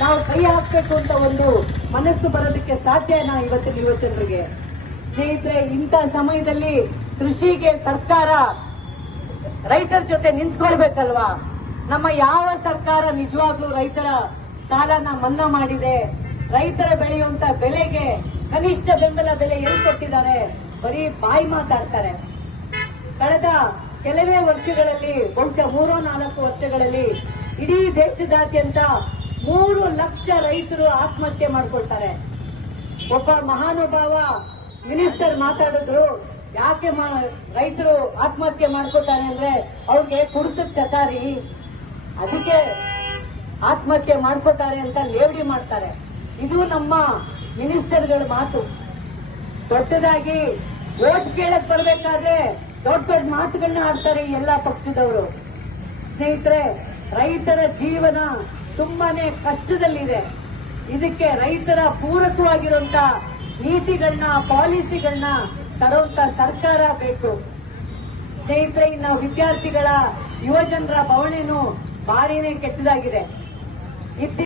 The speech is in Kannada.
ನಾವು ಕೈ ಹಾಕಬೇಕು ಅಂತ ಒಂದು ಮನಸ್ಸು ಬರೋದಕ್ಕೆ ಸಾಧ್ಯನಾ ಇವತ್ತಿನ ಯುವಜನರಿಗೆ? ಸ್ನೇಹಿತರೆ, ಇಂಥ ಸಮಯದಲ್ಲಿ ಕೃಷಿಗೆ ಸರ್ಕಾರ ರೈತರ ಜೊತೆ ನಿಂತ್ಕೊಳ್ಬೇಕಲ್ವಾ? ನಮ್ಮ ಯಾವ ಸರ್ಕಾರ ನಿಜವಾಗ್ಲೂ ರೈತರ ಸಾಲನ ಮನ್ನಾ ಮಾಡಿದೆ? ರೈತರ ಬೆಳೆಯುವಂತ ಬೆಲೆಗೆ ಕನಿಷ್ಠ ಬೆಂಬಲ ಬೆಲೆ ಎಲ್ಲಿ ಕೊಟ್ಟಿದ್ದಾರೆ? ಬರೀ ಬಾಯಿ ಮಾತಾಡ್ತಾರೆ. ಕಳೆದ ಕೆಲವೇ ವರ್ಷಗಳಲ್ಲಿ, ಬಹುಶಃ 3-4 ವರ್ಷಗಳಲ್ಲಿ ಇಡೀ ದೇಶದಾದ್ಯಂತ 3 ಲಕ್ಷ ರೈತರು ಆತ್ಮಹತ್ಯೆ ಮಾಡ್ಕೊಳ್ತಾರೆ. ಒಬ್ಬ ಮಹಾನುಭಾವ ಮಿನಿಸ್ಟರ್ ಮಾತಾಡಿದ್ರು, ಯಾಕೆ ರೈತರು ಆತ್ಮಹತ್ಯೆ ಮಾಡ್ಕೊತಾರೆ ಅಂದ್ರೆ ಅವ್ರಿಗೆ ಕುಡಿತದ ಚಕಾರಿ, ಅದಕ್ಕೆ ಆತ್ಮಹತ್ಯೆ ಮಾಡ್ಕೊತಾರೆ ಅಂತ ಲೇವಡಿ ಮಾಡ್ತಾರೆ. ಇದು ನಮ್ಮ ಮಿನಿಸ್ಟರ್ಗಳ ಮಾತು. ದೊಡ್ಡದಾಗಿ ವೋಟ್ ಕೇಳಕ್ ಬರ್ಬೇಕಾದ್ರೆ ದೊಡ್ಡ ದೊಡ್ಡ ಮಾತುಗಳನ್ನ ಆಡ್ತಾರೆ ಈ ಎಲ್ಲಾ ಪಕ್ಷದವರು. ಸ್ನೇಹಿತರೆ, ರೈತರ ಜೀವನ ತುಂಬಾನೇ ಕಷ್ಟದಲ್ಲಿದೆ. ಇದಕ್ಕೆ ರೈತರ ಪೂರಕವಾಗಿರುವಂತ ನೀತಿಗಳನ್ನ, ಪಾಲಿಸಿಗಳನ್ನ ತರುವಂತ ಸರ್ಕಾರ ಬೇಕು. ಸ್ನೇಹಿತರೆ, ಇನ್ನು ವಿದ್ಯಾರ್ಥಿಗಳ, ಯುವಜನರ ಭಾವನೆನೂ ಭಾರಿನೇ ಕೆಟ್ಟದಾಗಿದೆ.